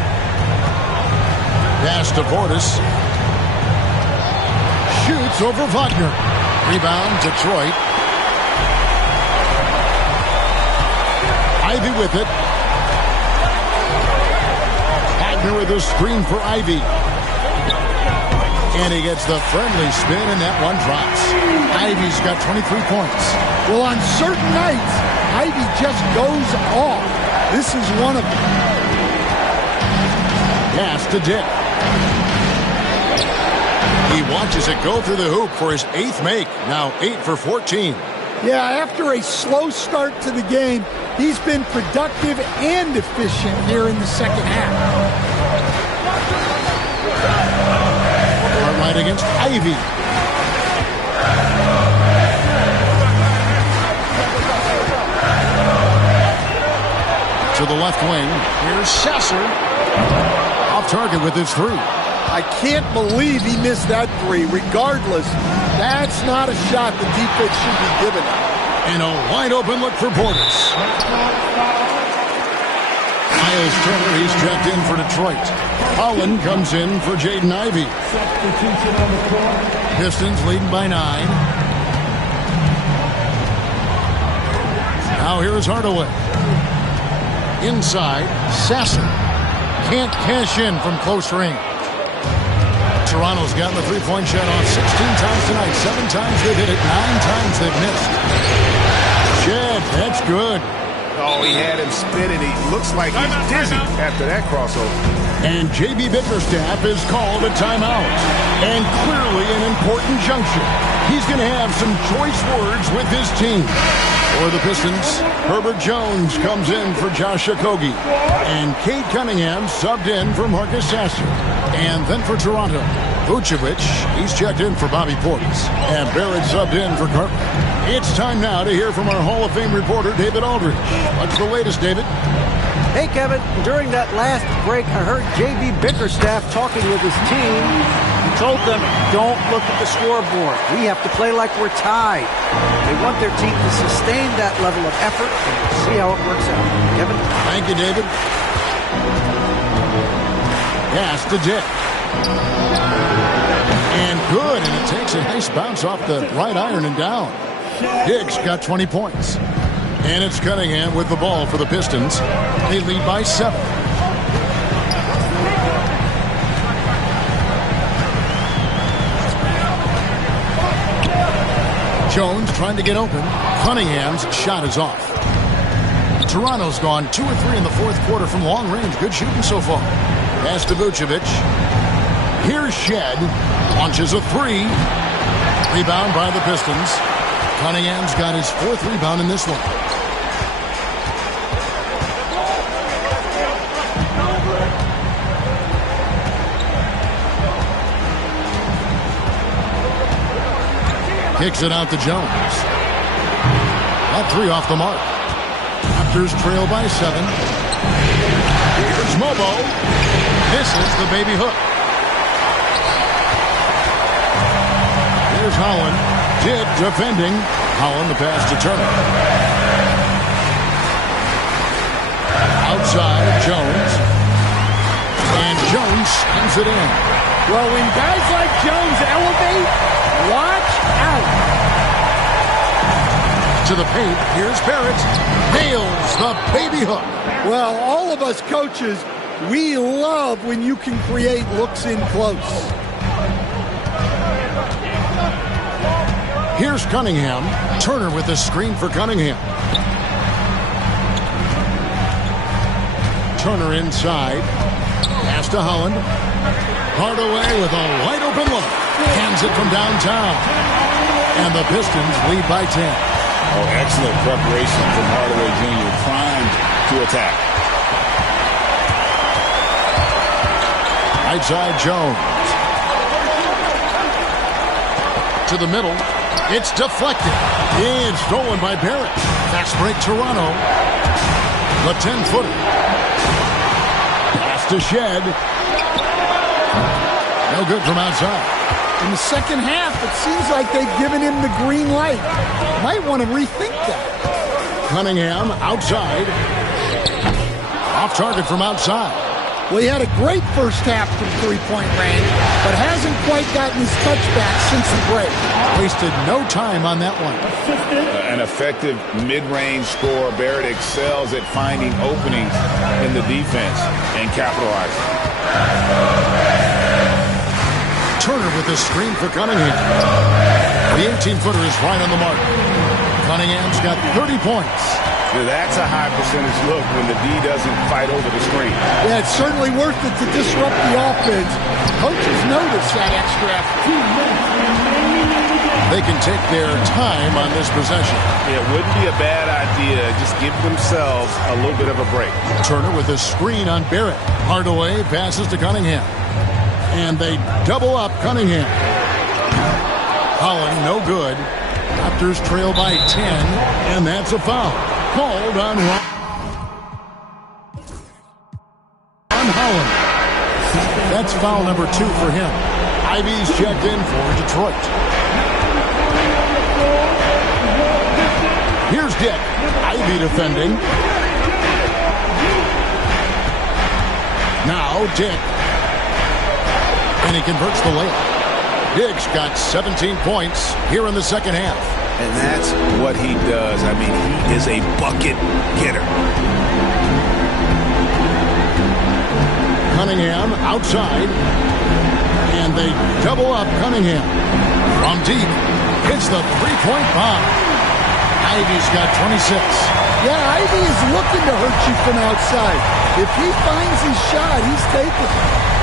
Pass to Portis. Shoots over Wagner. Rebound, Detroit. Ivy with it. Wagner with a screen for Ivy. And he gets the friendly spin, and that one drops. Ivy's got 23 points. Well, on certain nights, Ivy just goes off. This is one of them. Pass to Dick. He watches it go through the hoop for his 8th make. Now 8 for 14. Yeah, after a slow start to the game, he's been productive and efficient here in the second half. Right against Ivy. To the left wing. Here's Sasser. Off target with his 3. I can't believe he missed that 3. Regardless, that's not a shot the defense should be giving him. And a wide open look for Portis. Miles Turner, he's checked in for Detroit. Holland comes in for Jaden Ivey. Pistons leading by 9. Now here's Hardaway. Inside, Sasser. Can't cash in from close range. Toronto's gotten the three-point shot off 16 times tonight. 7 times they've hit it. 9 times they've missed. Shed, that's good. Oh, he had him spinning. He looks like he's dizzy after that crossover. And J.B. Bickerstaff is called a timeout. And clearly an important junction. He's going to have some choice words with his team. For the Pistons, Herbert Jones comes in for Josh Okogie. And Cade Cunningham subbed in for Marcus Sasser. And then for Toronto, Vucevic, he's checked in for Bobby Portis. And Barrett subbed in for Cartwright. It's time now to hear from our Hall of Fame reporter, David Aldridge. What's the latest, David? Hey, Kevin. During that last break, I heard J.B. Bickerstaff talking with his team. He told them, don't look at the scoreboard. We have to play like we're tied. They want their team to sustain that level of effort and see how it works out. Kevin? Thank you, David. Pass to Dick. And good, and it takes a nice bounce off the right iron and down. Dick's got 20 points. And it's Cunningham with the ball for the Pistons. They lead by 7. Jones trying to get open. Cunningham's shot is off. Toronto's gone 2 of 3 in the fourth quarter from long range. Good shooting so far. Pass to Vucevic. Here's Shed. Launches a 3. Rebound by the Pistons. Cunningham's got his 4th rebound in this one. Kicks it out to Jones. That 3 off the mark. Raptors trail by 7. Here's Mobo. Misses the baby hook. Here's Holland. Dick defending. Holland the pass to Turner. Outside, Jones. And Jones sends it in. Well, when guys like Jones elevate, watch out. To the paint, here's Barrett. Nails the baby hook. Well, all of us coaches, we love when you can create looks in close. Here's Cunningham. Turner with the screen for Cunningham. Turner inside. Pass to Holland. Hardaway with a wide open look. Hands it from downtown. And the Pistons lead by 10. Oh, excellent preparation from Hardaway Jr. Primed to attack. Right side, Jones. To the middle. It's deflected. It's stolen by Barrett. Fast break, Toronto. The 10-footer. Pass to Shed. No good from outside. In the second half, it seems like they've given him the green light. Might want to rethink that. Cunningham outside. Off target from outside. Well, he had a great first half from three-point range, but hasn't quite gotten his touchback since the break. Wasted no time on that one. An effective mid-range scorer. Barrett excels at finding openings in the defense and capitalizing. Turner with the screen for Cunningham. The 18-footer is right on the mark. Cunningham's got 30 points. That's a high percentage look when the D doesn't fight over the screen. Yeah, it's certainly worth it to disrupt the offense. Coaches notice that extra effort. They can take their time on this possession. It wouldn't be a bad idea. Just give themselves a little bit of a break. Turner with a screen on Barrett. Hardaway passes to Cunningham. And they double up Cunningham. Holland, no good. Raptors trail by 10, and that's a foul. Called on Holland. That's foul number 2 for him. Ivy's checked in for Detroit. Here's Dick. Ivy defending. Now Dick. And he converts the layup. Dick's got 17 points here in the second half. And that's what he does. I mean, he is a bucket getter. Cunningham outside. And they double up Cunningham. From deep. Hits the three-point bomb. Ivy's got 26. Yeah, Ivy is looking to hurt you from outside. If he finds his shot, he's taking it.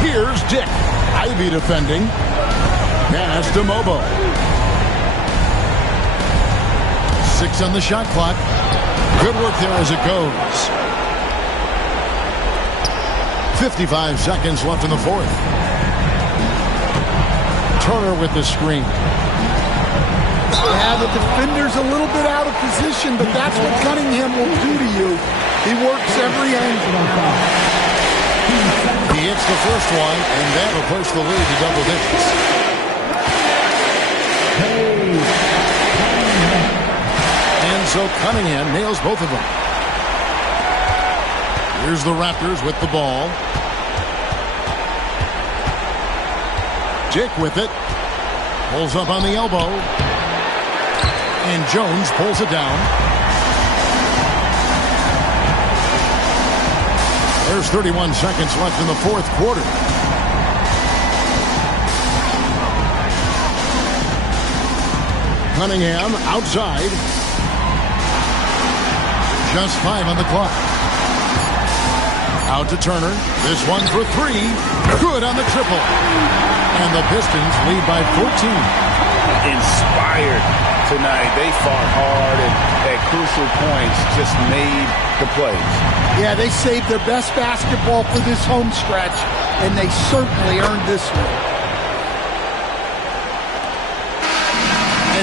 Here's Dick. Ivy defending. Pass to Mobo. 6 on the shot clock. Good work there as it goes. 55 seconds left in the fourth. Turner with the screen. Yeah, the defender's a little bit out of position, but that's what Cunningham will do to you. He works every angle. He hits the first one, and that'll push the lead to double digits. And so Cunningham nails both of them. Here's the Raptors with the ball. Dick with it. Pulls up on the elbow. And Jones pulls it down. There's 31 seconds left in the fourth quarter. Cunningham outside. Just 5 on the clock. Out to Turner. This one for 3. Good on the triple. And the Pistons lead by 14. Inspired tonight. They fought hard and at crucial points just made the plays. Yeah, they saved their best basketball for this home stretch, and they certainly earned this one.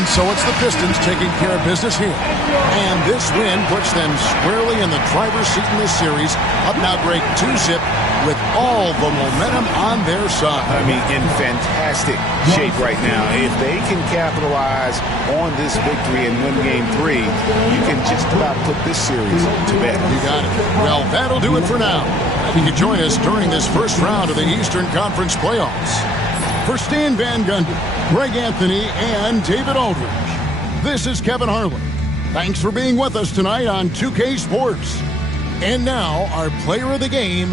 And so it's the Pistons taking care of business here. And this win puts them squarely in the driver's seat in this series, up now great 2-zip with all the momentum on their side. I mean, in fantastic shape right now. If they can capitalize on this victory and win Game 3, you can just about put this series to bed. You got it. Well, that'll do it for now. You can join us during this first round of the Eastern Conference playoffs. For Stan Van Gundy, Greg Anthony, and David Aldridge, this is Kevin Harlan. Thanks for being with us tonight on 2K Sports. And now, our player of the game,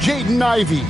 Jaden Ivey.